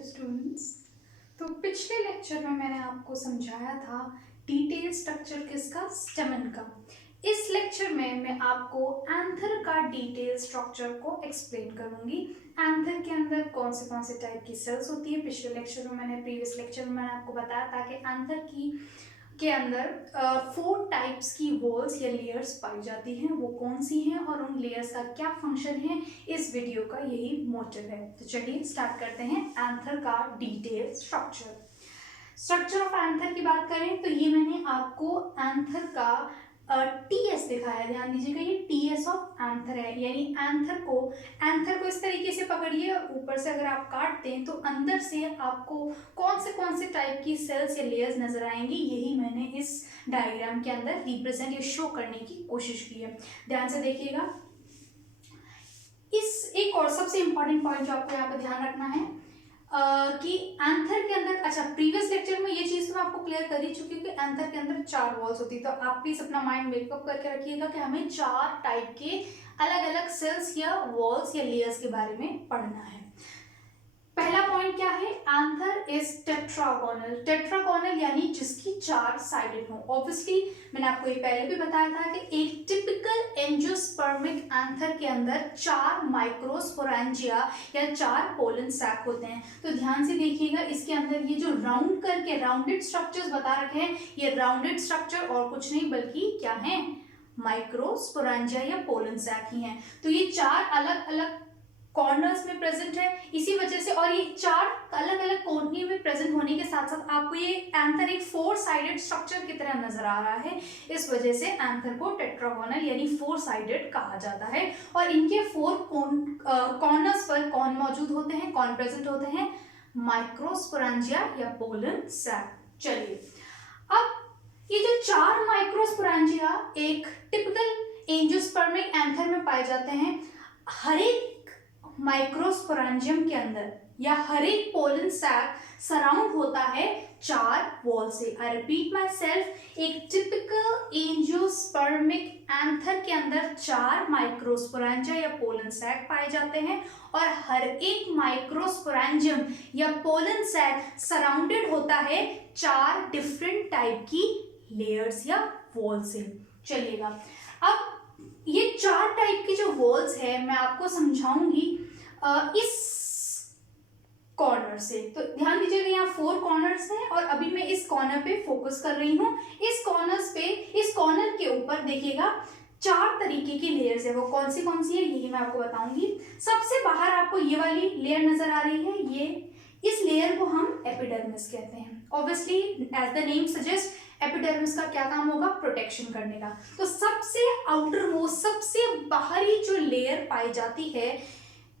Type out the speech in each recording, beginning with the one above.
Hello students. तो पिछले lecture में मैंने आपको समझाया था डिटेल स्ट्रक्चर किसका, स्टेमन का। इस लेक्चर में मैं आपको एंथर का डिटेल स्ट्रक्चर को एक्सप्लेन करूंगी। एंथर के अंदर कौन से टाइप की सेल्स होती है। पिछले लेक्चर में प्रीवियस लेक्चर में मैंने आपको बताया था कि एंथर के अंदर 4 टाइप्स की वॉल्स या लेयर्स पाई जाती हैं, वो कौन सी हैं और उन लेयर्स का क्या फंक्शन है, इस वीडियो का यही मोटिव है। तो चलिए स्टार्ट करते हैं एंथर का डिटेल स्ट्रक्चर ऑफ एंथर की बात करें तो ये मैंने आपको एंथर का टीएस दिखाया, ध्यान दीजिएगा ये टीएस ऑफ एंथर है। यानी एंथर को इस तरीके से पकड़िए और ऊपर से अगर आप काट दें तो अंदर से आपको कौन से टाइप की सेल्स या लेयर्स नजर आएंगी, यही मैंने इस डायग्राम के अंदर रिप्रेजेंट या शो करने की कोशिश की है। ध्यान से देखिएगा। इस एक और सबसे इंपॉर्टेंट पॉइंट जो आपको यहाँ पे ध्यान रखना है कि एंथर के अंदर, अच्छा प्रीवियस लेक्चर में ये चीज तो मैं आपको क्लियर कर ही चुकी हूँ कि एंथर के अंदर 4 वॉल्स होती है। तो आप प्लीज अपना माइंड मेकअप करके रखिएगा कि हमें 4 टाइप के अलग अलग सेल्स या वॉल्स या लेयर्स के बारे में पढ़ना है। पहला पॉइंट क्या है, एंथर इज टेट्रागोनल यानी जिसकी 4 साइडेड हो। ऑब्वियसली मैंने आपको ये पहले भी बताया था कि एक टिपिकल एंजियोस्पर्मिक एंथर के अंदर 4 माइक्रोस्पोरेंजिया या 4 पोलन सैक होते हैं। तो ध्यान से देखिएगा, इसके अंदर ये जो राउंड करके राउंडेड स्ट्रक्चर्स बता रखे हैं, ये राउंडेड स्ट्रक्चर और कुछ नहीं बल्कि क्या है, माइक्रोस्पोरेंजिया या पोलन सैक ही हैं। तो ये 4 अलग अलग कॉर्नर्स में प्रेजेंट है, इसी वजह से, और ये 4 अलग अलग कोने में प्रेजेंट होने के साथ साथ आपको ये एंथर एक 4 साइडेड स्ट्रक्चर की तरह नजर आ रहा है। इस वजह से एंथर को टेट्रागोनल यानी 4 साइडेड कहा जाता है। और इनके 4 कॉर्नर्स पर कौन मौजूद होते हैं, कौन प्रेजेंट होते हैं, माइक्रोस्पोरेंजिया या पोलन सैक। चलिए अब ये जो 4 माइक्रोस्पोरेंजिया एक टिपिकल एंजियोस्पर्मिक एंथर में पाए जाते हैं। हर एक माइक्रोस्पोरेंजियम के अंदर या हर एक पोलन सैक सराउंड होता है 4 वॉल से। आई रिपीट माई सेल्फ, एक टिपिकल एंजियोस्पर्मिक एंथर के अंदर 4 माइक्रोस्पोरेंजिया या पोलन सैक पाए जाते हैं और हर एक माइक्रोस्पोरेंजियम या पोलन सैक सराउंडेड होता है 4 डिफरेंट टाइप की लेयर्स या वॉल से। चलिएगा, अब ये 4 टाइप की जो वॉल्स है मैं आपको समझाऊंगी इस कॉर्नर से। तो ध्यान दीजिएगा, यहाँ 4 कॉर्नर्स हैं और अभी मैं इस कॉर्नर पे फोकस कर रही हूँ। इस कॉर्नर के ऊपर देखिएगा 4 तरीके की लेयर्स है। वो कौन सी है यही मैं आपको बताऊंगी। सबसे बाहर आपको ये वाली लेयर नजर आ रही है, इस लेयर को हम एपिडर्मिस कहते हैं। Obviously as the name suggest, epidermis का क्या काम होगा, प्रोटेक्शन करने का। तो सबसे आउटर मोस्ट, सबसे बाहरी जो लेयर पाई जाती है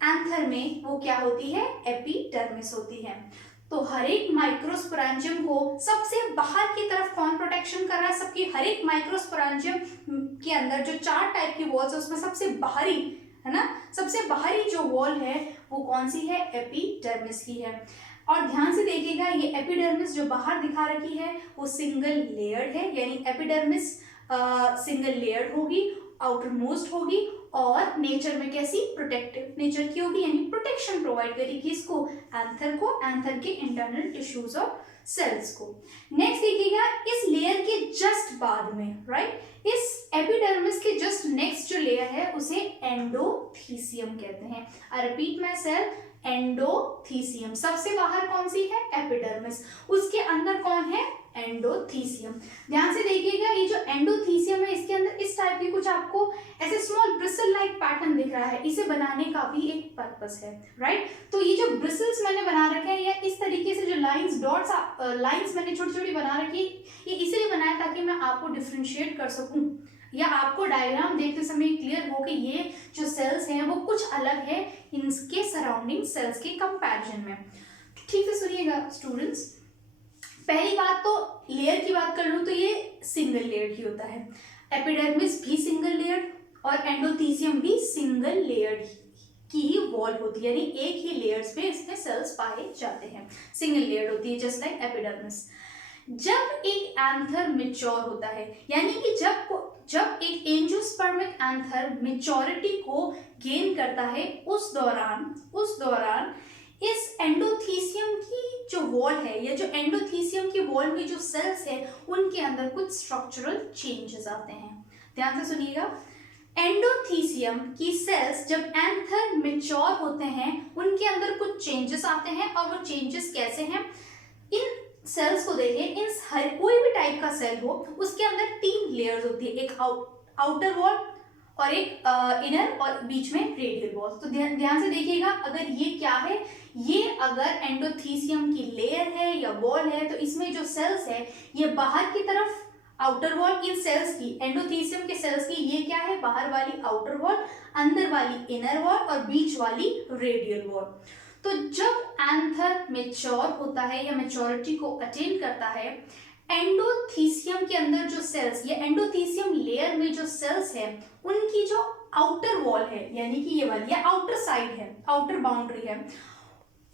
एंथर में, वो क्या होती है, एपिडर्मिस होती है। तो हर एक माइक्रोस्पोरेंजियम को सबसे बाहर की तरफ कौन प्रोटेक्शन कर रहा है, सबकी हर एक माइक्रोस्पोरेंजियम के अंदर जो 4 टाइप की वॉल्स है उसमें सबसे बाहरी है ना, सबसे बाहरी जो वॉल है वो कौन सी है, एपिडर्मिस की है। और ध्यान से देखिएगा, ये एपिडर्मिस जो बाहर दिखा रखी है वो सिंगल लेयर्ड है, यानी एपिडर्मिस सिंगल लेयर्ड होगी, आउटर मोस्ट होगी और नेचर में कैसी, प्रोटेक्टिव नेचर की होगी, यानी प्रोटेक्शन प्रोवाइड करेगी इसको, एंथर को, एंथर के इंटरनल टिश्यूज और सेल्स को। नेक्स्ट देखिएगा, इस लेयर के जस्ट बाद में, राइट, इस एपिडर्मिस के जस्ट नेक्स्ट जो लेयर है उसे एंडोथीसियम कहते हैं। आई रिपीट माई सेल्फ, एंडोथीसियम। सबसे बाहर कौन सी है, एपिडर्मिस, उसके अंदर कौन है, एंडोथीसियम। ध्यान से देखिएगा, ये जो एंडोथीसियम है इसके अंदर इस टाइप की कुछ आपको ऐसे स्मॉल ब्रिसल लाइक पैटर्न दिख रहा है। इसे बनाने का भी एक पर्पस है, राइट। तो ये जो ब्रिसल्स मैंने बना रखे हैं या इस तरीके से जो लाइंस, डॉट्स, लाइंस मैंने छोटी छोटी बना रखी, ये इसलिए बनाया ताकि मैं आपको डिफ्रेंशिएट कर सकूं या आपको डायग्राम देखते समय क्लियर हो कि ये जो सेल्स हैं वो कुछ अलग है इनके सराउंडिंग सेल्स के कंपैरिजन में। ठीक से सुनिएगा स्टूडेंट्स। पहली बात तो लेयर की बात कर लूं तो ये सिंगल लेयर ही होता है। एपिडर्मिस भी सिंगल लेयर और एंडोथीसियम भी सिंगल लेयर की ही वॉल होती है, यानी एक ही लेयर्स पे इसमें सेल्स पाए जाते हैं, सिंगल लेयर होती है, जस्ट लाइक एपिडर्मिस। जब एक एंथर मैच्योर होता है, यानी कि जब एक एंजियोस्पर्मिक एंथर मैच्योरिटी को गेन करता है, उस दौरान इस एंडोथीसियम वॉल में जो सेल्स है उनके अंदर कुछ स्ट्रक्चरल चेंजेस आते हैं। ध्यान से सुनिएगा, एंडोथीसियम की सेल्स जब एंथर मैच्योर होते हैं उनके अंदर कुछ चेंजेस आते हैं, और वो चेंजेस कैसे हैं? इन सेल्स को देखें, इन हर कोई भी टाइप का सेल हो उसके अंदर 3 लेयर्स होती है, एक आउटर वॉल और एक इनर और बीच में रेडियल वॉल। तो ध्यान से देखिएगा, अगर ये क्या है, ये अगर एंडोथीसियम की लेयर है या वॉल है तो इसमें जो सेल्स है ये बाहर की तरफ आउटर वॉल, इन सेल्स की एंडोथीसियम के सेल्स की ये क्या है, बाहर वाली आउटर वॉल, अंदर वाली इनर वॉल और बीच वाली रेडियल वॉल। तो जब एंथर मैच्योर होता है या मैच्योरिटी को अटेन करता है, एंडोथीसियम के अंदर जो सेल्स, ये एंडोथीसियम लेयर में जो सेल्स है उनकी जो आउटर वॉल है यानी कि ये वाली या आउटर साइड है, आउटर बाउंड्री है,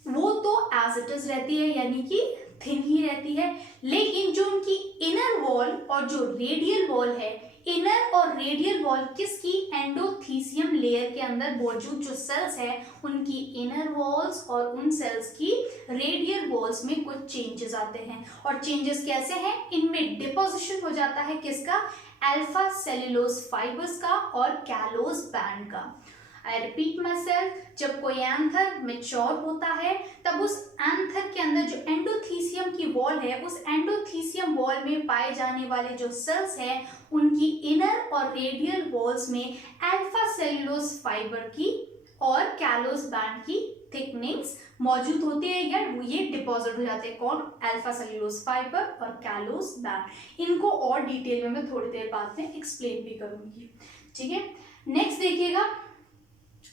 वो तो एज इट इज रहती है यानी कि थिन ही रहती है, लेकिन जो उनकी इनर वॉल और जो रेडियल वॉल है, इनर और रेडियल वॉल किसकी, एंडोथीसियम लेयर के अंदर मौजूद जो सेल्स है उनकी इनर वॉल्स और उन सेल्स की रेडियल वॉल्स में कुछ चेंजेस आते हैं। और चेंजेस कैसे हैं, इनमें डिपोजिशन हो जाता है किसका, अल्फा सेलुलोज फाइबर्स का और कैलोज बैंड का। आई रिपीट माई सेल्फ, जब कोई एंथर मैच्योर होता है तब उस एंथर के अंदर जो एंडोथीसियम की वॉल है, उस एंडोथीसियम वॉल में पाए जाने वाले जो सेल्स हैं उनकी इनर और रेडियल वॉल्स में अल्फा सेलुलोज फाइबर की और कैलोज बैंड की थिकनिंग्स मौजूद होती है या ये डिपॉजिट हो जाते हैं। कौन, अल्फा सेलुलोज फाइबर और कैलोज बैंड। इनको और डिटेल में मैं थोड़ी देर बाद में एक्सप्लेन भी करूंगी, ठीक है। नेक्स्ट देखिएगा,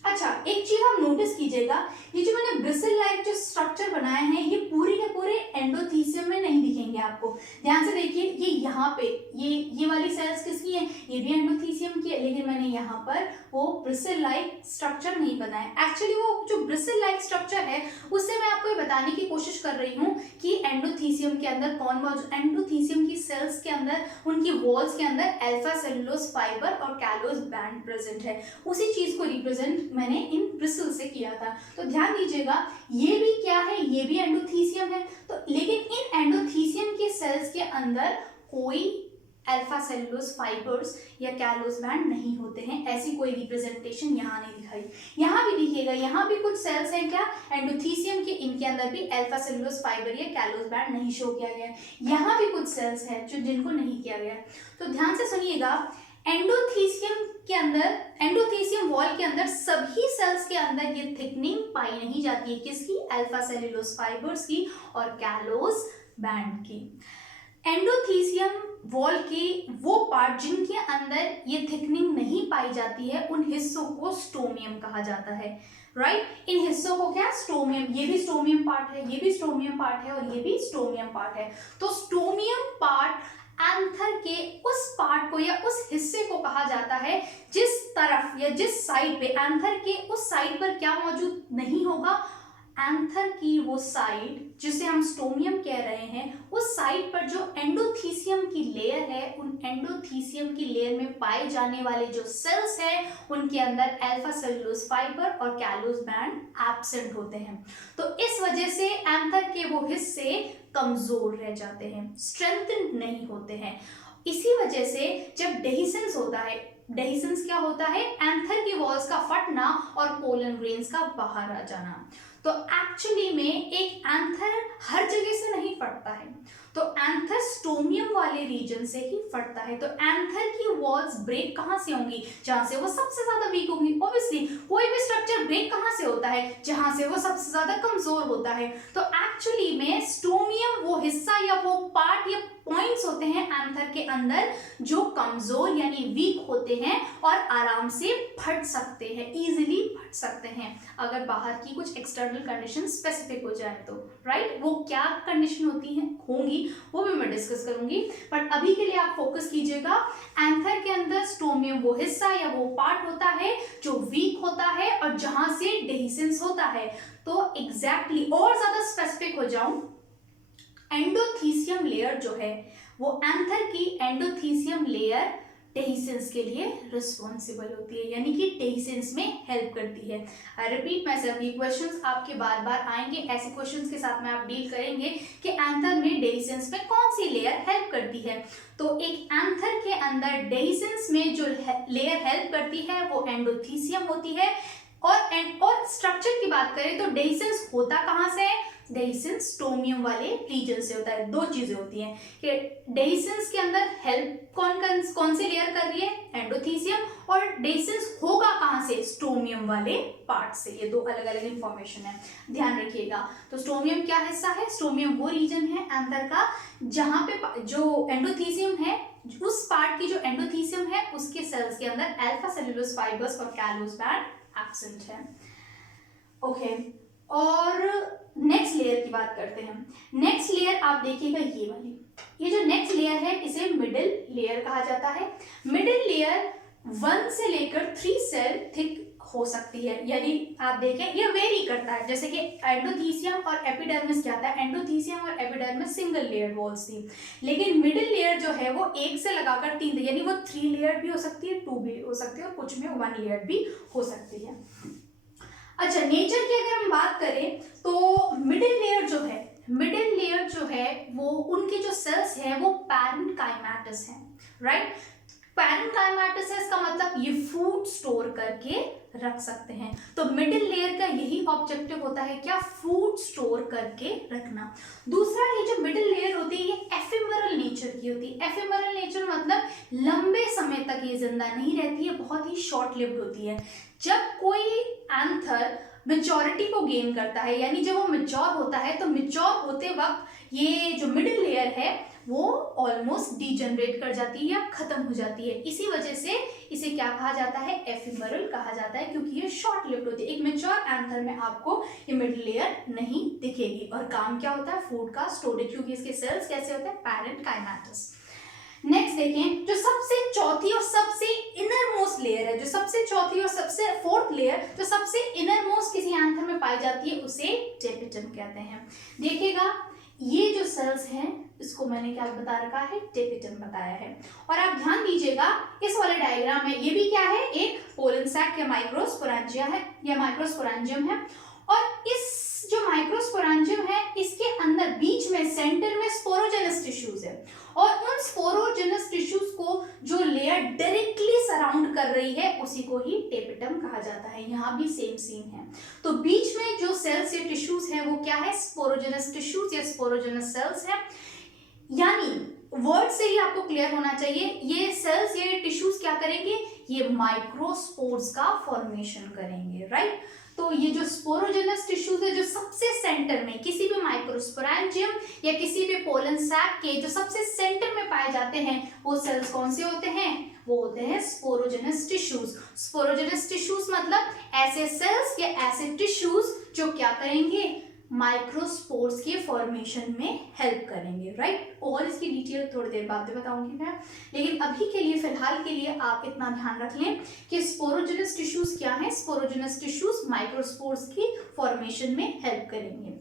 अच्छा एक चीज आप नोटिस कीजिएगा, ये जो मैंने ब्रिसल लाइक जो स्ट्रक्चर बनाए हैं ये पूरे के पूरे एंडोथीसियम में नहीं दिखेंगे आपको। ध्यान से देखिए, ये यहाँ पे ये वाली सेल्स किसकी है, ये भी एंडोथीसियम की है, लेकिन मैंने यहाँ पर वो ब्रिसल लाइक स्ट्रक्चर नहीं बनाया। एक्चुअली वो जो ब्रिसल लाइक स्ट्रक्चर है उससे मैं आपको ये बताने की कोशिश कर रही हूँ कि एंडोथीसियम के अंदर कौन मौजूद, एंडोथीसियम की सेल्स के अंदर, उनकी वॉल्स के अंदर अल्फा सेलुलोज फाइबर और कैलोज बैंड प्रेजेंट है। उसी चीज को रिप्रेजेंट मैंने इन ब्रिसल से किया था। तो ध्यान दीजिएगा, ये भी क्या है, ये भी एंडोथीसियम है, तो लेकिन इन एंडोथीसियम के सेल्स के अंदर कोई अल्फा सेलुलोज फाइबर्स या कैलोज बैंड नहीं होते हैं। ऐसी कोई रिप्रेजेंटेशन यहाँ नहीं दिखाई। यहाँ भी देखिएगा, यहाँ भी कुछ सेल्स हैं क्या एंडोथीसियम के, इनके अंदर भी अल्फा सेलुलोज फाइबर या कैलोज बैंड नहीं शो किया गया है। यहाँ भी कुछ सेल्स हैं जो जिनको नहीं किया गया। तो ध्यान से सुनिएगा, एंडोथीसियम के अंदर, एंडोथीसियम वॉल के अंदर सभी सेल्स के अंदर ये थिकनिंग पाई नहीं जाती है, किसकी, अल्फा सेलुलोज फाइबर्स की और कैलोज बैंड की। एंडोथीसियम वॉल के वो पार्ट जिनके अंदर ये थिकनिंग नहीं पाई जाती है उन हिस्सों को स्टोमियम कहा जाता है, राइट। इन हिस्सों को क्या, स्टोमियम, ये भी स्टोमियम पार्ट है, ये भी स्टोमियम पार्ट है और ये भी स्टोमियम पार्ट है। तो स्टोमियम पार्ट एंथर के उस पार्ट को या उस हिस्से को कहा जाता है जिस तरफ या जिस साइड पे, एंथर के उस साइड पर क्या मौजूद नहीं होगा, एंथर की वो साइड जिसे हम स्टोमियम कह रहे हैं, उस साइड पर जो एंडोथीसियम की लेयर है, उन एंडोथीसियम की लेयर में पाए जाने वाले जो सेल्स हैं उनके अंदर अल्फा सेलुलोज फाइबर और कैलोज बैंड एब्सेंट होते हैं। तो इस वजह से एंथर के वो हिस्से कमजोर रह जाते हैं, स्ट्रेंथन नहीं होते हैं। इसी वजह से जब डेहिसेंस होता है, डेहिसेंस क्या होता है, एंथर की वॉल्स का फटना और पोलन ग्रेन्स का बाहर आ जाना। तो एक्चुअली में एक एंथर हर जगह से नहीं फटता है, तो एंथर स्टोमियम वाले रीजन से ही फटता है। तो एंथर की वॉल्स ब्रेक कहाँ से होंगी, जहां से वो सबसे ज्यादा वीक होंगी। ऑब्वियसली कोई भी स्ट्रक्चर ब्रेक कहाँ से होता है, जहां से वो सबसे ज्यादा कमजोर होता है। तो एक्चुअली में स्टोमियम वो हिस्सा या वो पार्ट या पॉइंट्स होते हैं एंथर के अंदर जो कमजोर यानी वीक होते हैं और आराम से फट सकते हैं, इजीली फट सकते हैं अगर बाहर की कुछ एक्सटर्नल कंडीशन स्पेसिफिक हो जाए तो, राइट। वो क्या कंडीशन होती है होंगी वो भी मैं डिस्कस करूंगी, बट अभी के लिए आप फोकस कीजिएगा, एंथर के अंदर स्टोमियम वो हिस्सा या वो पार्ट होता है जो वीक होता है और जहां से डेहिसेंस होता है। तो एग्जैक्टली और ज्यादा स्पेसिफिक हो जाऊं, एंडोथीसियम लेयर जो है वो एंथर की एंडोथीसियम लेयर डेहिसेंस के लिए रिस्पॉन्सिबल होती है, यानी कि डेहिसेंस में हेल्प करती है। आई रिपीट माई सेल्फ, ये क्वेश्चंस आपके बार बार आएंगे, ऐसे क्वेश्चंस के साथ में आप डील करेंगे कि एंथर में डेहिसेंस में कौन सी लेयर हेल्प करती है। तो एक एंथर के अंदर डेहिसेंस में जो लेयर हेल्प करती है वो एंडोथीसियम होती है। और स्ट्रक्चर की बात करें तो डेहिसेंस होता कहाँ से है, डेहिसेंस स्टोमियम वाले रीजन से होता है। दो चीजें होती हैं कि डेहिसेंस के अंदर हेल्प कौन सी लेयर कर रही है, एंडोथीसियम, और डेहिसेंस होगा कहां से, स्टोमियम वाले पार्ट से। ये दो अलग अलग इंफॉर्मेशन है, ध्यान रखिएगा। तो स्टोमियम क्या हिस्सा है, स्टोमियम वो रीजन है एंथर का जहां पे जो एंडोथीसियम है, उस पार्ट की जो एंडोथीसियम है उसके सेल्स के अंदर अल्फा सेलुलोज फाइबर्स और कैलोस बैंड एब्सेंट है। ओके, और नेक्स्ट लेयर की बात करते हैं। नेक्स्ट लेयर आप देखिएगा ये वाली, ये जो नेक्स्ट लेयर है इसे मिडिल लेयर कहा जाता है। मिडिल लेयर 1 से लेकर 3 सेल थिक हो सकती है, यानी आप देखें ये वेरी करता है। जैसे कि एंडोथीसियम और एपिडर्मिस क्या था, एंडोथीसियम और एपिडर्मिस सिंगल लेयर वॉल्स थी, लेकिन मिडिल लेयर जो है वो 1 से लगाकर 3, यानी वो 3 लेयर भी हो सकती है, 2 भी हो सकती है, और कुछ में 1 लेयर भी हो सकती है। अच्छा, नेचर की अगर हम बात करें तो मिडिल लेयर जो है वो उनके जो सेल्स हैं वो पैरेन्काइमेटस हैं, राइट। पैरेन्काइमेटस है, इसका मतलब ये फूड स्टोर करके रख सकते हैं। तो मिडिल लेयर का यही ऑब्जेक्टिव होता है, क्या, फूड स्टोर करके रखना। दूसरा, ये जो मिडिल लेयर होती है ये एफिमरल नेचर की होती है। एफिमरल नेचर मतलब लंबे समय तक ये जिंदा नहीं रहती है, बहुत ही शॉर्ट लिव्ड होती है। जब कोई एंथर मेच्योरिटी को गेन करता है, यानी जब वो मेच्योर होता है, तो मेच्योर होते वक्त ये जो मिडिल लेयर है वो ऑलमोस्ट डीजनरेट कर जाती है या खत्म हो जाती है। इसी वजह से इसे क्या कहा जाता है, एफिमरल कहा जाता है, क्योंकि ये शॉर्ट लिव्ड होती है। एक मेच्योर एंथर में आपको ये मिडिल लेयर नहीं दिखेगी, और काम क्या होता है, फूड का स्टोरेज, क्योंकि इसके सेल्स कैसे होते हैं, पैरेन्काइमेटस। नेक्स्ट देखें, जो सबसे चौथी और सबसे इनर मोस्ट लेयर है, जो सबसे चौथी और सबसे फोर्थ लेयर जो सबसे इनर मोस्ट किसी एंथर में पाई जाती है उसे टेपिटम कहते हैं। देखिएगा ये जो सेल्स हैं इसको मैंने क्या बता रखा है, टेपिटम बताया है। और आप ध्यान दीजिएगा इस वाले डायग्राम में, ये भी क्या है, एक पोलन सैक या माइक्रोस्पोरेंजिया है या माइक्रोस्पोरेंजियम है। और इस जो माइक्रोस्पोरेंजियम है इसके अंदर बीच में सेंटर में स्पोरोजेनस टिश्यूज है, और उन स्पोरोजेनस टिश्यूज को जो लेयर डायरेक्टली सराउंड कर रही है उसी को ही टेपिटम कहा जाता है। यहाँ भी सेम सीन है। तो बीच में जो सेल्स या टिश्यूज है वो क्या है, स्पोरोजेनस टिश्यूज या स्पोरोजेनस सेल्स है। यानी वर्ड से ही आपको क्लियर होना चाहिए, ये सेल्स ये टिश्यूज क्या करेंगे, ये माइक्रोस्पोर्स का फॉर्मेशन करेंगे, राइट। तो ये जो स्पोरोजेनस टिश्यूज है जो सबसे सेंटर में किसी भी माइक्रोस्पोरेंजियम या किसी भी पोलन सैक के जो सबसे सेंटर में पाए जाते हैं वो सेल्स कौन से होते हैं, वो होते हैं स्पोरोजेनस टिश्यूज। स्पोरोजेनस टिश्यूज मतलब ऐसे सेल्स या ऐसे टिश्यूज जो क्या करेंगे, माइक्रोस्पोर्स के फॉर्मेशन में हेल्प करेंगे, राइट। और इसकी डिटेल थोड़ी देर बाद में बताऊंगी मैं, लेकिन अभी के लिए फिलहाल के लिए आप इतना ध्यान रख लें कि स्पोरोजेनस टिश्यूज क्या है, स्पोरोजेनस टिश्यूज माइक्रोस्पोर्स की फॉर्मेशन में हेल्प करेंगे।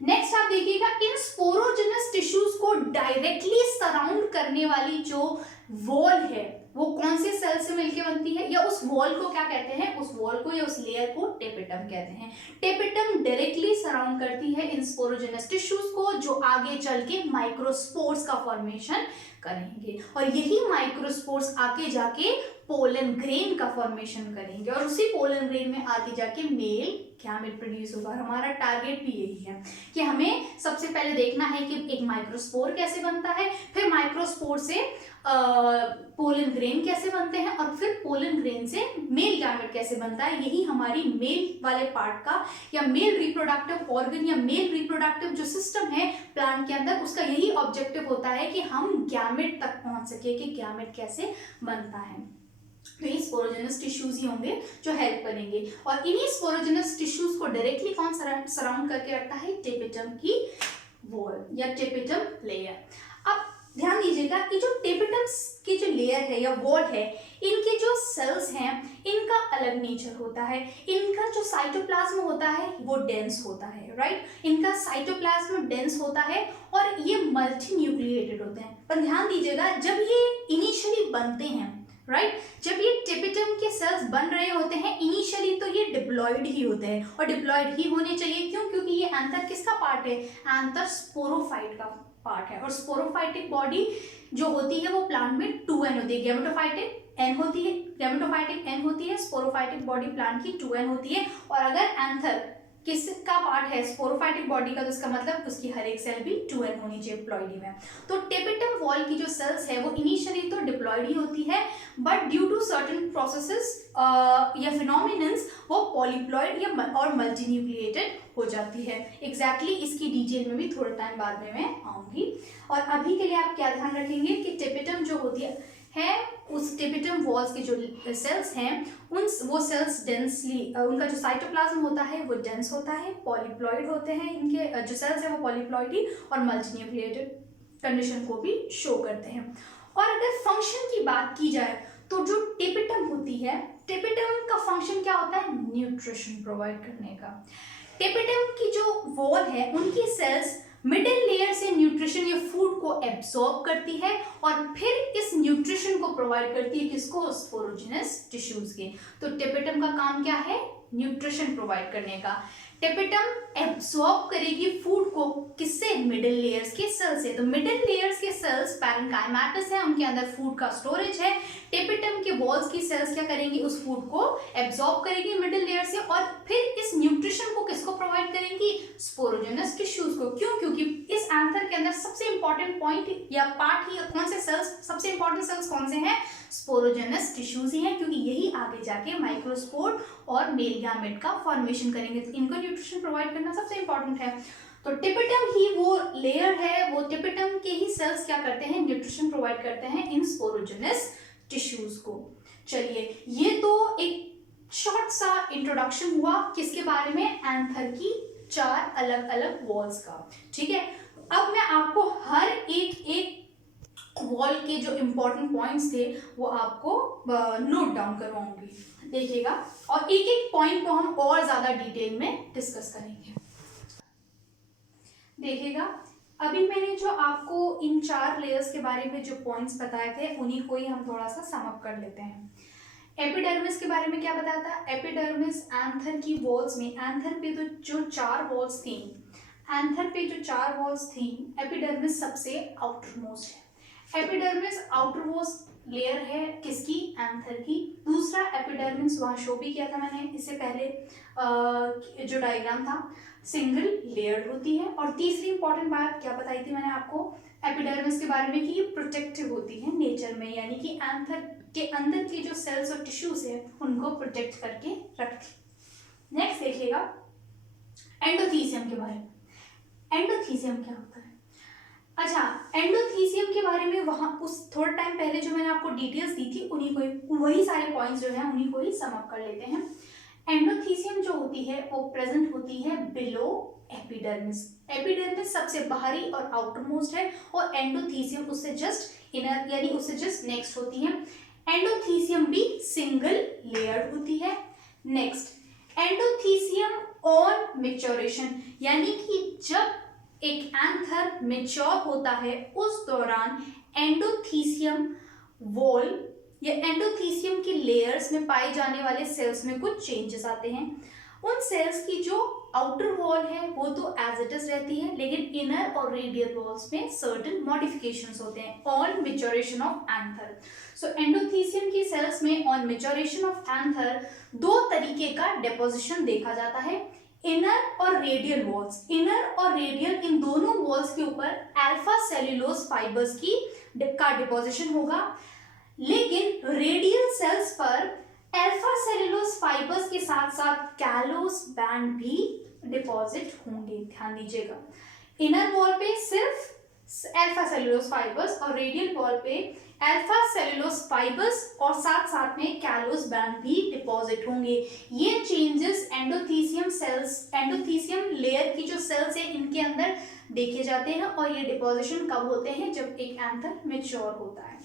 नेक्स्ट आप देखिएगा इन स्पोरोजेनस टिश्यूज को डायरेक्टली सराउंड करने वाली जो वॉल है वो कौन से सेल से मिलकर बनती है, या उस वॉल को क्या कहते हैं, उस वॉल को या उस लेयर को टेपिटम कहते हैं। टेपिटम डायरेक्टली सराउंड करती है इन स्पोरोजेनस टिश्यूज को जो आगे चल के माइक्रोस्पोर्स का फॉर्मेशन करेंगे, और यही माइक्रोस्पोर्स आके जाके पोलन ग्रेन का फॉर्मेशन करेंगे, और उसी पोलन ग्रेन में आगे जाके मेल गैमेट प्रोड्यूस होगा। हमारा टारगेट भी यही है कि हमें सबसे पहले देखना है कि एक माइक्रोस्पोर कैसे बनता है, फिर माइक्रोस्पोर से पोलन ग्रेन कैसे बनते हैं, और फिर पोलन ग्रेन से मेल गैमेट कैसे बनता है। यही हमारी मेल वाले पार्ट का या मेल रिप्रोडक्टिव ऑर्गन या मेल रिप्रोडक्टिव जो सिस्टम है प्लांट के अंदर, उसका यही ऑब्जेक्टिव होता है कि हम गैमेट तक पहुंच सके कि गैमेट कैसे बनता है। तो ये स्पोरोजेनस टिश्यूज ही होंगे जो हेल्प करेंगे, और इन्हीं स्पोरोजेनस टिश्यूज को डायरेक्टली कौन सराउंड करके रखता है, टेपिटम की वॉल या टेपिटम लेयर। अब ध्यान दीजिएगा कि जो टेपिटम की जो लेयर है या वॉल है, इनके जो सेल्स हैं इनका अलग नेचर होता है। इनका जो साइटोप्लाज्म होता है वो डेंस होता है, राइट। इनका साइटोप्लाज्म डेंस होता है और ये मल्टी न्यूक्लिएटेड होते हैं। पर ध्यान दीजिएगा जब ये इनिशियली बनते हैं राइट। जब ये टेपिटम के सेल्स बन रहे होते हैं इनिशियली तो ये डिप्लॉइड ही होते हैं, और डिप्लॉइड ही होने चाहिए, क्यों? क्योंकि ये एंथर किसका पार्ट है? एंथर स्पोरोफाइट का पार्ट है, और स्पोरोफाइटिक बॉडी जो होती है वो प्लांट में 2n होती है, गैमेटोफाइटिक n होती है, गैमेटोफाइटिक n होती है, स्पोरोफाइटिक बॉडी प्लांट की 2n होती है। और अगर एंथर किसका पार्ट है? स्पोरोफाइटिक बॉडी का, तो इसका मतलब उसकी हर एक सेल भी 2n होनी चाहिए डिप्लॉइड में। तो टेपिटम वॉल की जो सेल्स है वो इनिशियली तो डिप्लॉइड ही होती है, but due to certain processes या फिनोमिनन्स वो पॉलीप्लॉइड या और मल्टीन्यूक्लिएटेड हो जाती है। एग्जैक्टली इसकी डिटेल में भी थोड़ा टाइम बाद में मैं आऊंगी। और अभी के लिए आप क्या ध्यान रखेंगे कि टेपिटम जो होती है उस टेपिटम वॉल्स के जो सेल्स हैं वो सेल्स डेंसली, उनका जो साइटोप्लाज्म होता है वो डेंस होता है, पॉलीप्लॉइड होते हैं, इनके जो सेल्स है वो पॉलीप्लॉइडी और मल्टीन्यूक्लिएटेड कंडीशन को भी शो करते हैं। और अगर फंक्शन की बात की जाए तो जो टेपिटम होती है, टेपिटम का फंक्शन क्या होता है? न्यूट्रिशन प्रोवाइड करने का। टेपिटम की जो वॉल है उनकी सेल्स मिडिल लेयर से न्यूट्रिशन या फूड को एब्सॉर्ब करती है और फिर इस न्यूट्रिशन को प्रोवाइड करती है किसको? स्पोरोजिनस टिश्यूज के। तो टेपिटम का काम क्या है? न्यूट्रिशन प्रोवाइड करने का। टेपिटम एब्सॉर्ब करेगी फूड को किससे? मिडिल लेयर्स के सेल से। तो मिडिल लेयर्स के सेल्स पैरेन्काइमेटस है, उनके अंदर फूड का स्टोरेज है। टेपिटम के वॉल्स की सेल्स क्या करेंगी? उस फूड को एब्सॉर्ब करेगी मिडिल लेयर से और फिर इस न्यूट्रिशन को किसको प्रोवाइड करेंगी? स्पोरोजिनस टिश्यूज को। क्यों? क्योंकि इस एंथर के अंदर सबसे इंपॉर्टेंट पॉइंट या पार्ट ही कौन से सेल्स, सबसे इंपॉर्टेंट सेल्स कौन से हैं? स्पोरोजिनस टिश्यूज ही हैं, क्योंकि यही आगे जाके माइक्रोस्पोर और मेल गैमेट का फॉर्मेशन करेंगे। तो इनको न्यूट्रिशन प्रोवाइड करना सबसे इंपॉर्टेंट है। तो टेपिटम ही वो लेयर है, वो टेपिटम के ही सेल्स क्या करते हैं? न्यूट्रिशन प्रोवाइड करते हैं इन स्पोरोजिनस टिश्यूज को। चलिए, ये तो एक शॉर्ट सा इंट्रोडक्शन हुआ किसके बारे में? एंथर की 4 अलग अलग वॉल्स का। ठीक है, अब मैं आपको हर एक वॉल के जो इंपॉर्टेंट पॉइंट्स थे वो आपको नोट डाउन करवाऊंगी, देखिएगा, और एक एक पॉइंट को हम और ज्यादा डिटेल में डिस्कस करेंगे। देखिएगा, अभी मैंने जो आपको इन 4 लेयर्स के बारे में जो पॉइंट्स बताए थे उन्हीं को ही हम थोड़ा सा सम अप कर लेते हैं। एपिडर्मिस के बारे में क्या बताया था? एपिडर्मिस एंथर की वॉल्स में, एंथर पे तो जो 4 वॉल्स थी, एंथर पे जो 4 वॉल्स थी, एपिडर्मिस सबसे आउटर मोस्ट है। एपिडर्मिस आउटर मोस्ट लेयर है किसकी? एंथर की। दूसरा एपिडर्मिस वहां शो भी किया था मैंने इससे पहले जो डायग्राम था, सिंगल लेयर होती है। और तीसरी इंपॉर्टेंट बात क्या बताई थी मैंने आपको एपिडर्मिस के बारे में कि ये प्रोटेक्टिव होती है नेचर में, यानी कि एंथर के अंदर की जो सेल्स और टिश्यूज है उनको प्रोटेक्ट करके रखती। नेक्स्ट देखिएगा एंडोथीसियम के बारे में। एंडोथीसियम क्या होता है? अच्छा, एंडोथीसियम के बारे में वहां उस थोड़ा टाइम पहले जो मैंने आपको डिटेल्स दी थी उन्हीं को, वही सारे पॉइंट्स जो है उन्हीं को ही सम अप कर लेते हैं। एंडोथीसियम जो होती है वो प्रेजेंट होती है बिलो एपिडर्मिस। एपिडर्मिस सबसे बाहरी और आउटर मोस्ट है और एंडोथीसियम उससे जस्ट इनर यानी उससे जस्ट नेक्स्ट होती है। एंडोथीसियम भी सिंगल लेयर होती है। नेक्स्ट, एंडोथीसियम ऑन मैच्योरेशन, यानी कि जब एक एंथर मैच्योर होता है उस दौरान एंडोथीसियम वॉल या एंडोथीसियम की लेयर्स में पाए जाने वाले सेल्स में कुछ चेंजेस आते हैं। उन सेल्स की जो आउटर वॉल है वो तो एज इट इज रहती है, लेकिन इनर और रेडियल वॉल्स में सर्टेन मॉडिफिकेशंस होते हैं on maturation of anther. So endothecium की सेल्स में ऑन मैच्योरेशन ऑफ एंथर 2 तरीके का डिपोजिशन देखा जाता है, इनर और रेडियल वॉल्स। इनर और रेडियल इन दोनों वॉल्स के ऊपर अल्फा सेल्यूलोज फाइबर्स का डिपोजिशन होगा, लेकिन रेडियल सेल्स पर अल्फा सेल्यूलोज फाइबर्स के साथ साथ कैलोस बैंड भी डिपॉजिट होंगे। ध्यान दीजिएगा, इनर वॉल पे सिर्फ अल्फा सेल्यूलोज फाइबर्स और रेडियल वॉल पे अल्फा सेल्यूलोज फाइबर्स और साथ साथ में कैलोस बैंड भी डिपॉजिट होंगे। ये changes endothecium cells, endothecium layer की जो सेल्स है इनके अंदर देखे जाते हैं और ये डिपोजिशन कब होते हैं? जब एक एंथर मैच्योर होता है।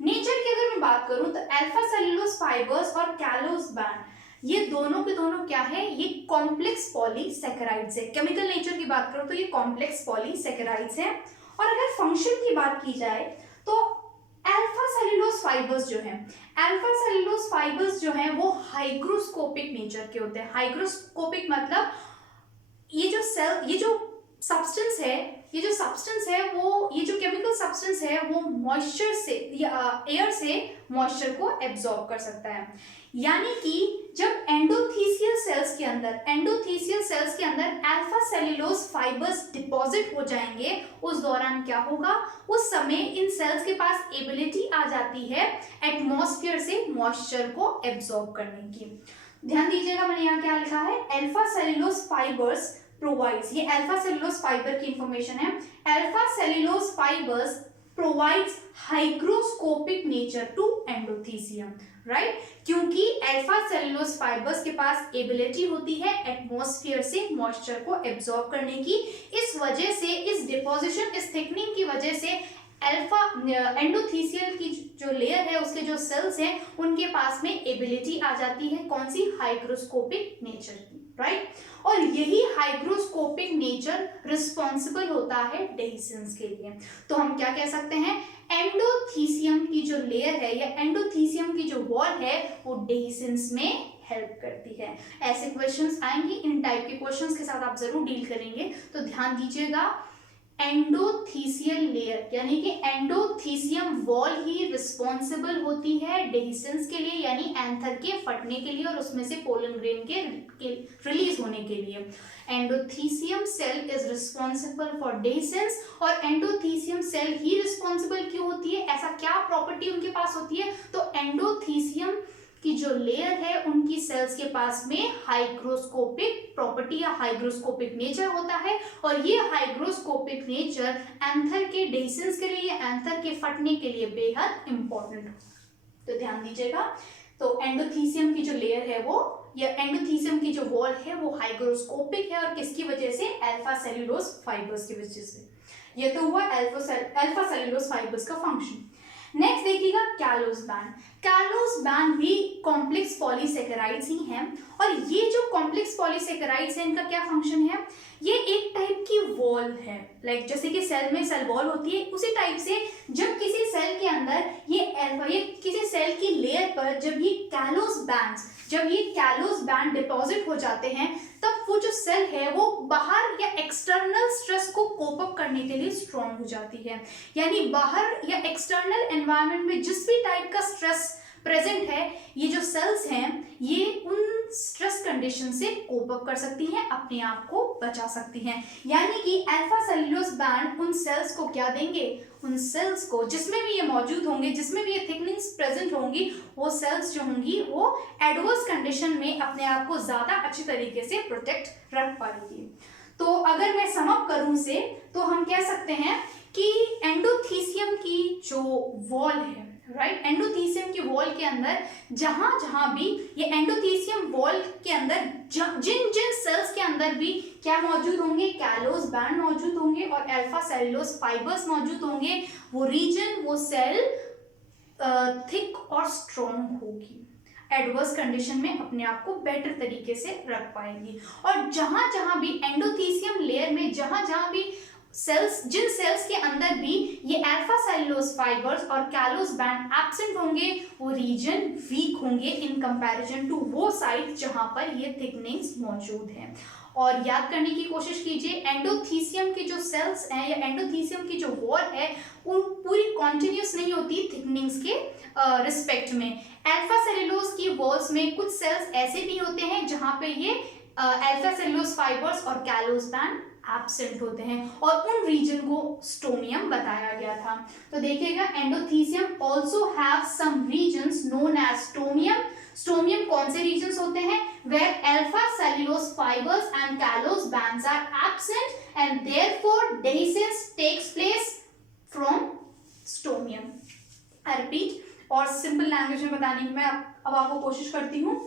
नेचर की अगर मैं बात करूं तो अल्फा सेल्यूलोज फाइबर्स और कैलोस बैंड ये दोनों के दोनों क्या है? ये कॉम्प्लेक्स पॉलीसैकेराइड्स है। केमिकल नेचर की बात करूं तो ये कॉम्प्लेक्स पॉलीसैकेराइड्स है। और अगर फंक्शन की बात की जाए तो अल्फा अल्फा सेल्यूलोज फाइबर्स जो है, अल्फा सेल्यूलोज फाइबर्स जो है वो हाइग्रोस्कोपिक नेचर के होते हैं। हाइग्रोस्कोपिक मतलब ये जो सब्सटेंस है वो, ये जो केमिकल सब्सटेंस है वो मॉइस्चर से या एयर से मॉइस्चर को एब्जॉर्ब कर सकता है। यानी कि जब एंडोथीसियल सेल्स के अंदर अल्फा सेल्यूलोज फाइबर्स डिपॉजिट हो जाएंगे, उस दौरान क्या होगा, उस समय इन सेल्स के पास एबिलिटी आ जाती है एटमॉस्फेयर से मॉइस्चर को एब्जॉर्ब करने की। ध्यान दीजिएगा, मैंने यहाँ क्या लिखा है, अल्फा सेल्यूलोज फाइबर्स प्रोवाइड्स, ये अल्फा सेल्यूलोज फाइबर की इंफॉर्मेशन है। Alpha cellulose fibres provides hygroscopic nature to endothecium, right, क्योंकि अल्फा सेल्यूलोज फाइबर्स के पास एबिलिटी होती है एटमॉस्फेयर से मॉइस्चर को एब्जॉर्ब करने की। इस वजह से, इस डिपोजिशन, इस थिकनिंग की वजह से एंडोथीसियल की जो लेयर है, उसके जो सेल्स हैं, उनके पास में एबिलिटी आ जाती है कौन सी, हाइग्रोस्कोपिक नेचर की, राइट। और यही हाइग्रोस्कोपिक नेचर रिस्पॉन्सिबल होता है डेहिसेंस के लिए। तो हम क्या कह सकते हैं, एंडोथीसियम की जो लेयर है या एंडोथीसियम की जो वॉल है वो डेहिसेंस में हेल्प करती है। ऐसे क्वेश्चंस आएंगे, इन टाइप के क्वेश्चंस के साथ आप जरूर डील करेंगे, तो ध्यान दीजिएगा। एंडोथीसियल लेयर यानी कि एंडोथीसियम वॉल ही रिस्पॉन्सिबल होती है डेहिसेंस के लिए, यानी एंथर के फटने के लिए और उसमें से पोलन ग्रेन के रिलीज होने के लिए। Endothecium cell is responsible for dehiscence. और एंडोथीसियम सेल ही रिस्पॉन्सिबल क्यों होती है, ऐसा क्या प्रॉपर्टी उनके पास होती है, तो एंडोथीसियम की जो लेयर है उनकी सेल्स के पास में हाइग्रोस्कोपिक प्रॉपर्टी या हाइग्रोस्कोपिक नेचर होता है, और ये हाइग्रोस्कोपिक नेचर एंथर के डेहिसेंस के लिए, एंथर के फटने के लिए बेहद इंपॉर्टेंट। तो ध्यान दीजिएगा, तो एंडोथीसियम की जो लेयर है वो, या एंडोथीसियम की जो वॉल है वो हाइग्रोस्कोपिक है, और किसकी वजह से, अल्फा सेल्यूलोज फाइबर्स की वजह से। ये तो हुआ अल्फा सेल्यूलोज फाइबर्स का फंक्शन। नेक्स्ट देखिएगा कैलोस बैंड। कैलोस बैंड भी कॉम्प्लेक्स पॉलीसेकेराइड्स ही हैं, और ये जो कॉम्प्लेक्स पॉलीसेकेराइड्स हैं इनका क्या फंक्शन है, ये एक टाइप की वॉल है, लाइक जैसे कि सेल में सेल वॉल होती है, उसी टाइप से जब किसी सेल के अंदर ये किसी सेल की लेयर पर जब ये कैलोस बैंड डिपॉजिट हो जाते हैं, तब वो जो सेल है वो बाहर या एक्सटर्नल स्ट्रेस को कोप अप करने के लिए स्ट्रॉन्ग हो जाती है। यानी बाहर या एक्सटर्नल एनवायरनमेंट में जिस भी टाइप का स्ट्रेस प्रेजेंट है, ये जो सेल्स हैं ये उन स्ट्रेस कंडीशन से कोप अप कर सकती हैं, अपने आप को बचा सकती हैं। यानी कि अल्फा सेल्यूलोज बैंड उन सेल्स को क्या देंगे, उन सेल्स को जिसमें भी ये मौजूद होंगे, जिसमें भी ये थिकनिंग्स प्रेजेंट होंगी, वो सेल्स जो होंगी वो एडवर्स कंडीशन में अपने आप को ज्यादा अच्छी तरीके से प्रोटेक्ट रख पाएगी। तो अगर मैं सम अप करूं से, तो हम कह सकते हैं कि एंडोथीसियम की जो वॉल है, राइट, एंडोथीसियम की वॉल के अंदर जहां भी ये एंडोथीसियम वॉल के अंदर जिन सेल्स के अंदर भी क्या मौजूद होंगे, कैलोस बैंड मौजूद होंगे और अल्फा सेल्यूलोज फाइबर्स मौजूद होंगे, वो रीजन, वो सेल थिक और स्ट्रॉन्ग होगी, एडवर्स कंडीशन में अपने आप को बेटर तरीके से रख पाएगी। और जहां भी एंडोथीसियम लेयर में जहां भी जिन सेल्स के अंदर भी ये अल्फा सेल्यूलोज फाइबर्स और कैलोस बैंड एब्सेंट होंगे, वो रीजन वीक होंगे इन कंपैरिजन टू वो साइट जहां पर ये थिकनिंग्स मौजूद हैं। और याद करने की कोशिश कीजिए, एंडोथीसियम की जो सेल्स हैं या एंडोथीसियम की जो वॉल है वो पूरी कॉन्टिन्यूस नहीं होती थिकनिंग्स के रिस्पेक्ट में। अल्फा सेल्यूलोज की वॉल्स में कुछ सेल्स ऐसे भी होते हैं जहां पे ये अल्फा सेल्यूलोज फाइबर्स और कैलोस बैंड एब्सेंट होते हैं, और उन रीजन को स्टोमियम बताया गया था। तो देखिएगा, endothecium also have some regions known as stomium. Stomium कौन से रीजन्स होते हैं, where alpha cellulose fibres and callose bands are absent and therefore dehiscence takes place from stomium. I repeat, और सिंपल लैंग्वेज में बताने की मैं अब आपको कोशिश करती हूँ।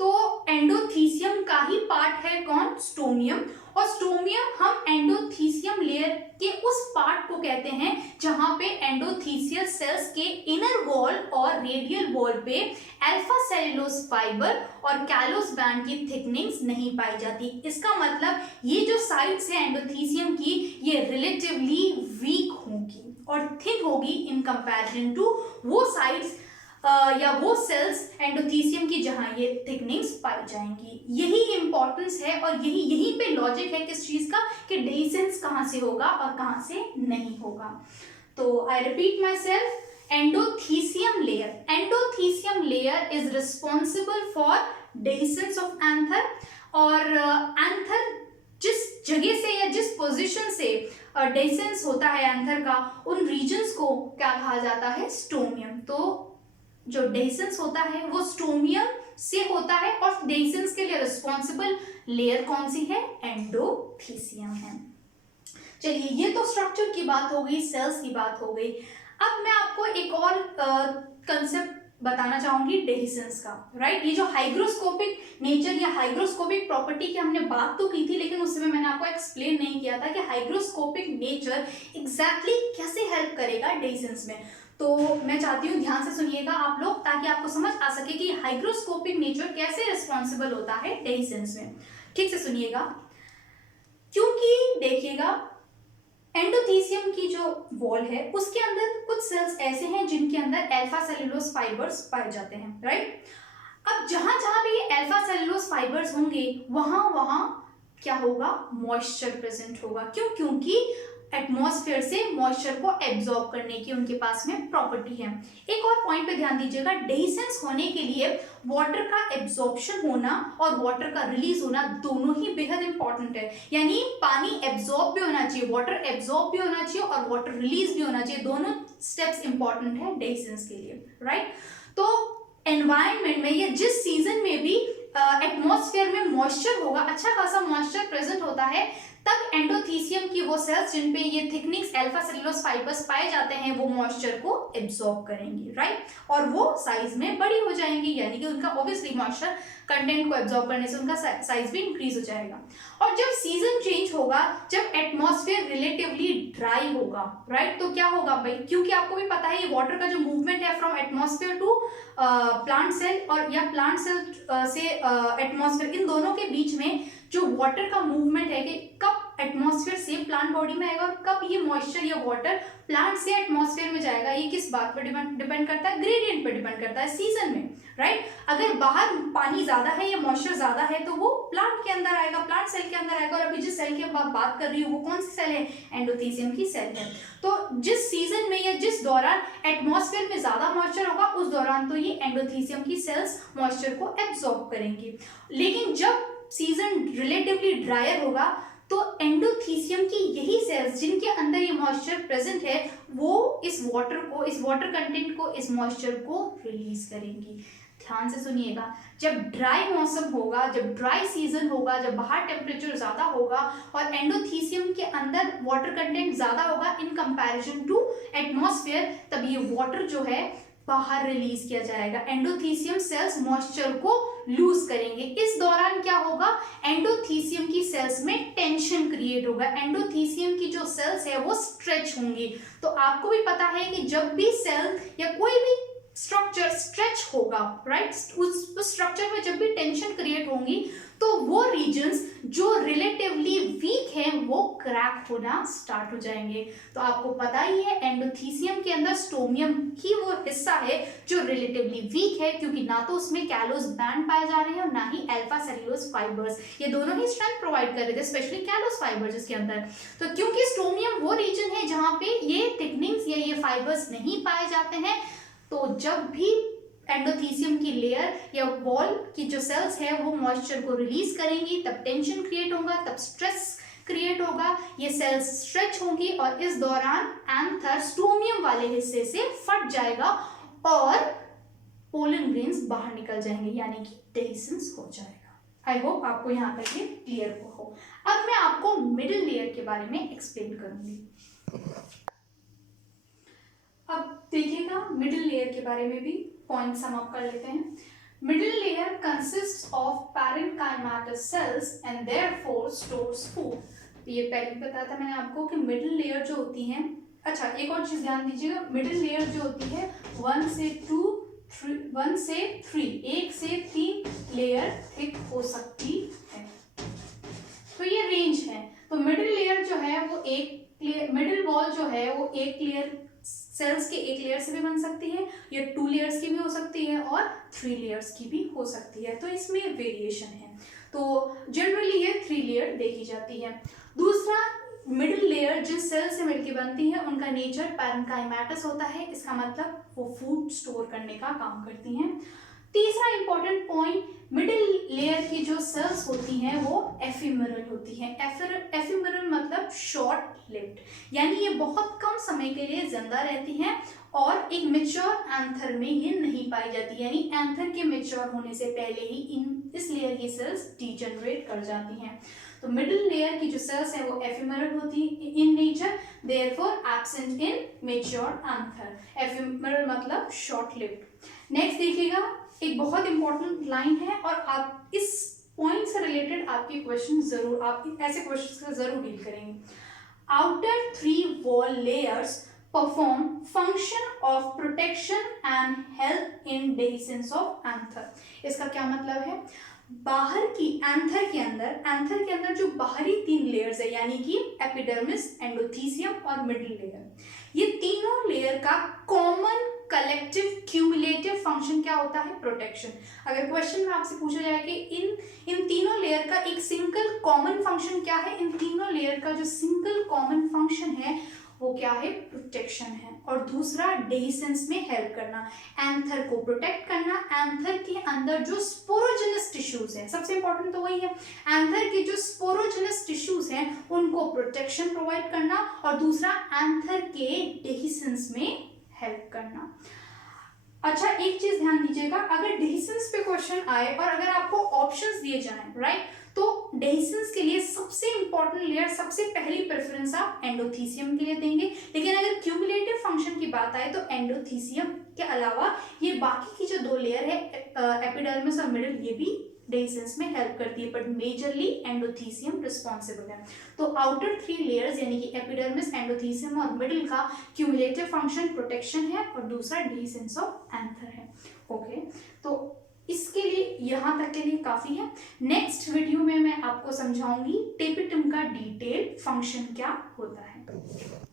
तो एंडोथीसियम का ही पार्ट है कौन, स्टोमियम, और स्टोमियम हम एंडोथीसियम लेयर के उस पार्ट को कहते हैं जहां पे एंडोथीसियल सेल्स के इनर वॉल और रेडियल वॉल पे अल्फा सेल्यूलोज फाइबर और कैलोस बैंड की थिकनिंग्स नहीं पाई जाती। इसका मतलब ये जो साइट्स है एंडोथीसियम की, ये रिलेटिवली वीक होंगी, और थिन होगी इन कंपैरिजन टू वो साइड्स या वो सेल्स एंडोथीसियम की जहां ये थिकनिंग्स पाई जाएंगी। यही इंपॉर्टेंस है और यही पे लॉजिक है किस चीज का कि डेhiscence कहां से होगा और कहां से नहीं होगा। तो I repeat myself, endothecium layer is responsible for dehiscence of anther. और एंथर जिस जगह से या जिस पोजीशन से डेhiscence होता है एंथर का, उन रीजन्स को क्या कहा जाता है, स्टोमियम। तो जो डेhiscence होता है वो स्टोमियम से होता है और डेhiscence के लिए रिस्पॉन्सिबल लेयर कौन सी है, एंडोथीसियम है। चलिए, ये तो स्ट्रक्चर की बात हो गई, सेल्स की बात हो गई। अब मैं आपको एक और कंसेप्ट बताना चाहूंगी डेhiscence का, राइट। ये जो हाइग्रोस्कोपिक नेचर या हाइग्रोस्कोपिक प्रॉपर्टी की हमने बात तो की थी, लेकिन उस समय मैंने आपको एक्सप्लेन नहीं किया था कि हाइग्रोस्कोपिक नेचर एग्जैक्टली कैसे हेल्प करेगा डेhiscence में। तो मैं चाहती हूँ ध्यान से सुनिएगा आप लोग, ताकि आपको समझ आ सके कि हाइग्रोस्कोपिक नेचर कैसे रिस्पॉन्सिबल होता है डेhiscence में। ठीक से सुनिएगा, क्योंकि देखिएगा एंडोथीसियम की जो वॉल है उसके अंदर कुछ सेल्स ऐसे हैं जिनके अंदर अल्फा सेलुलोज फाइबर्स पाए जाते हैं, राइट। अब जहां जहां भी ये अल्फा सेलुलोज फाइबर्स होंगे वहां वहां क्या होगा, मॉइस्चर प्रेजेंट होगा। क्यों? क्योंकि एटमॉस्फेयर से मॉइस्चर को एब्जॉर्ब करने की उनके पास में प्रॉपर्टी है। एक और पॉइंट पे ध्यान दीजिएगा, डेhiscence होने के लिए वाटर का एब्जॉर्प्शन होना और वाटर का रिलीज होना दोनों ही बेहद इंपॉर्टेंट है। यानी पानी एब्जॉर्ब भी होना चाहिए, वाटर एब्जॉर्ब भी होना चाहिए और वाटर रिलीज भी होना चाहिए। दोनों स्टेप्स इंपॉर्टेंट है डेhiscence के लिए, राइट। तो एनवायरनमेंट में या जिस सीजन में भी एटमॉस्फेयर में मॉइस्चर होगा, अच्छा खासा मॉइस्चर प्रेजेंट होता है, तब एंडोथीसियम की वो सेल्स जिन पे ये थिकनिंग्स अल्फा सेलुलोज फाइबर्स पाए जाते हैं वो मॉइस्चर को एब्जॉर्ब करेंगी, राइट। और वो साइज में बड़ी हो जाएंगी, यानी कि उनका ऑब्वियसली मॉइस्चर कंटेंट को एब्जॉर्ब करने से उनका साइज भी इंक्रीज हो जाएगा। और जब सीजन चेंज होगा, जब एटमॉस्फेयर रिलेटिवली ड्राई होगा, राइट, तो क्या होगा भाई, क्योंकि आपको भी पता है ये वाटर का जो मूवमेंट है from atmosphere to plant cell और या प्लांट सेल से एटमॉस्फेयर, इन दोनों के बीच में जो वाटर का मूवमेंट है कि कब एटमॉस्फेयर से प्लांट बॉडी में आएगा और कब ये मॉइस्चर या वाटर प्लांट से एटमॉस्फेयर में जाएगा, ये किस बात पर डिपेंड करता है, ग्रेडियंट पर डिपेंड करता है, सीजन में, राइट। अगर बाहर पानी ज्यादा है या मॉइस्चर ज्यादा है तो वो प्लांट के अंदर आएगा, प्लांट सेल के अंदर आएगा। और अभी जिस सेल की बात कर रही हूँ वो कौन सी सेल है, एंडोथीसियम की सेल है। तो जिस सीजन में या जिस दौरान एटमॉस्फेयर में ज्यादा मॉइस्चर होगा उस दौरान तो ये एंडोथीसियम की सेल्स मॉइस्चर को एब्जॉर्ब करेंगी। लेकिन जब सीजन रिलेटिवली ड्रायर होगा तो एंडोथीसियम की यही सेल्स जिनके अंदर ये मॉइस्चर प्रेजेंट है वो इस वाटर कंटेंट को, इस मॉइस्चर को रिलीज करेंगी। ध्यान से सुनिएगा, जब ड्राई मौसम होगा, जब ड्राई सीजन होगा, जब बाहर टेम्परेचर ज्यादा होगा और एंडोथीसियम के अंदर वाटर कंटेंट ज्यादा होगा इन कंपैरिजन टू एटमॉस्फेयर, तब ये वाटर जो है बाहर रिलीज किया जाएगा। एंडोथीसियम सेल्स मॉइस्चर को लूज करेंगे। इस दौरान क्या होगा, एंडोथीसियम की सेल्स में टेंशन क्रिएट होगा, एंडोथीसियम की जो सेल्स है वो स्ट्रेच होंगी। तो आपको भी पता है कि जब भी सेल या कोई भी स्ट्रक्चर स्ट्रेच होगा, राइट, उस स्ट्रक्चर में जब भी टेंशन क्रिएट होंगी तो वो रीजन्स जो रिलेटिवली वीक हैं वो क्रैक होना स्टार्ट हो जाएंगे। तो आपको पता ही है एंडोथीसियम के अंदर स्टोमियम ही वो हिस्सा है जो रिलेटिवली वीक है, क्योंकि ना तो उसमें कैलोस बैंड पाए जा रहे हैं और ना ही अल्फा सेलुलोज फाइबर्स, ये दोनों ही स्ट्रेंथ प्रोवाइड कर रहे थे, स्पेशली कैलोस फाइबर्स इसके अंदर। तो क्योंकि स्टोमियम वो रीजन है जहां पे ये थिकनिंग्स या ये फाइबर्स नहीं पाए जाते हैं, तो जब भी एंडोथीसियम की लेयर या वॉल की जो सेल्स है वो मॉइस्चर को रिलीज करेंगी, तब टेंशन क्रिएट होगा, तब स्ट्रेस क्रिएट होगा, ये सेल्स स्ट्रेच होंगी और इस दौरान एंथर स्टोमियम वाले हिस्से से फट जाएगा और पोलन ग्रेन्स बाहर निकल जाएंगे, यानी कि डेhiscence हो जाएगा। आई होप आपको यहाँ तक ये क्लियर हो। अब मैं आपको मिडिल लेयर के बारे में एक्सप्लेन करूंगी। अब देखिएगा मिडिल लेयर के बारे में भी पॉइंट सम अप कर लेते हैं। Middle layer consist of parenchymatous sales and therefore stores food. ये पहले बताया था मैंने आपको कि मिडिल लेयर जो होती है, अच्छा एक और चीज ध्यान दीजिएगा, मिडिल लेयर जो होती है 1 से 3 लेयर थिक हो सकती है, तो ये रेंज है। तो मिडिल लेयर जो है वो एक क्लियर, मिडिल वॉल जो है वो एक क्लियर सेल्स के एक लेयर से भी बन सकती है, या 2 लेयर्स की भी हो सकती है, और 3 लेयर्स की भी हो सकती है। तो इसमें वेरिएशन है। तो जनरली ये 3 लेयर देखी जाती है। दूसरा, मिडिल लेयर जिन सेल से मिलकर बनती है उनका नेचर पैरेन्काइमेटस होता है, इसका मतलब वो फूड स्टोर करने का काम करती हैं। तीसरा इंपॉर्टेंट पॉइंट, मिडिल लेयर की जो सेल्स होती हैं वो एफिमरल होती हैं। एफिमरल मतलब शॉर्ट लिव्ड, यानी ये बहुत कम समय के लिए जिंदा रहती हैं और एक मेच्योर एंथर में ये नहीं पाई जाती, यानी एंथर के मेच्योर होने से पहले ही इस लेयर की सेल्स डीजनरेट कर जाती हैं। तो मिडिल लेयर की जो सेल्स हैं वो एफिमरल होती है in nature, therefore absent in mature anther. Ephemeral मतलब शॉर्ट लिव्ड। नेक्स्ट देखिएगा, एक बहुत इंपॉर्टेंट लाइन है और आप इस पॉइंट से रिलेटेड आपके क्वेश्चन जरूर, आप ऐसे क्वेश्चन से जरूर डील करेंगे। Outer 3 wall layers perform function of protection and help in dehiscence of anther. इसका क्या मतलब है, बाहर की एंथर के अंदर जो बाहरी 3 लेयर्स है, यानी कि एपिडर्मिस, एंडोथीसियम और मिडिल लेयर, ये तीनों लेयर का कॉमन कलेक्टिव क्यूमुलेटिव फंक्शन क्या होता है, प्रोटेक्शन। अगर क्वेश्चन में आपसे पूछा जाए कि इन तीनों लेयर का एक सिंगल कॉमन फंक्शन क्या है, इन तीनों लेयर का जो सिंगल कॉमन फंक्शन है वो क्या है, प्रोटेक्शन है। और दूसरा, डेहिसेंस में हेल्प करना, एंथर को प्रोटेक्ट करना। एंथर के अंदर जो स्पोरोजेनस टिश्यूज हैं, सबसे इंपॉर्टेंट तो वही है, एंथर के जो स्पोरोजेनस टिश्यूज हैं उनको प्रोटेक्शन प्रोवाइड करना, और दूसरा एंथर के डेहिसेंस में हेल्प करना। अच्छा, एक चीज ध्यान दीजिएगा, अगर डेहिसेंस पे क्वेश्चन आए और अगर आपको ऑप्शंस दिए जाएं, राइट, तो डेहिसेंस के लिए सबसे इंपॉर्टेंट लेयर, सबसे पहली प्रेफरेंस आप एंडोथीसियम के लिए देंगे। लेकिन अगर क्यूमुलेटिव फंक्शन की बात आए तो एंडोथीसियम के अलावा ये बाकी की जो 2 लेयर है, एपिडर्मिस और मिडिल, ये भी डेहिसेंस में हेल्प करती है, बट मेजरली एंडोथीसियम रिस्पॉन्सिबल है। तो आउटर 3 लेयर्स यानी कि एपिडर्मिस, एंडोथीसियम और मिडिल का क्यूमुलेटिव फंक्शन प्रोटेक्शन है और दूसरा डेहिसेंस ऑफ एंथर है। ओके, तो इसके लिए यहाँ तक के लिए काफी है। नेक्स्ट वीडियो में मैं आपको समझाऊंगी टेपिटम का डिटेल फंक्शन क्या होता है।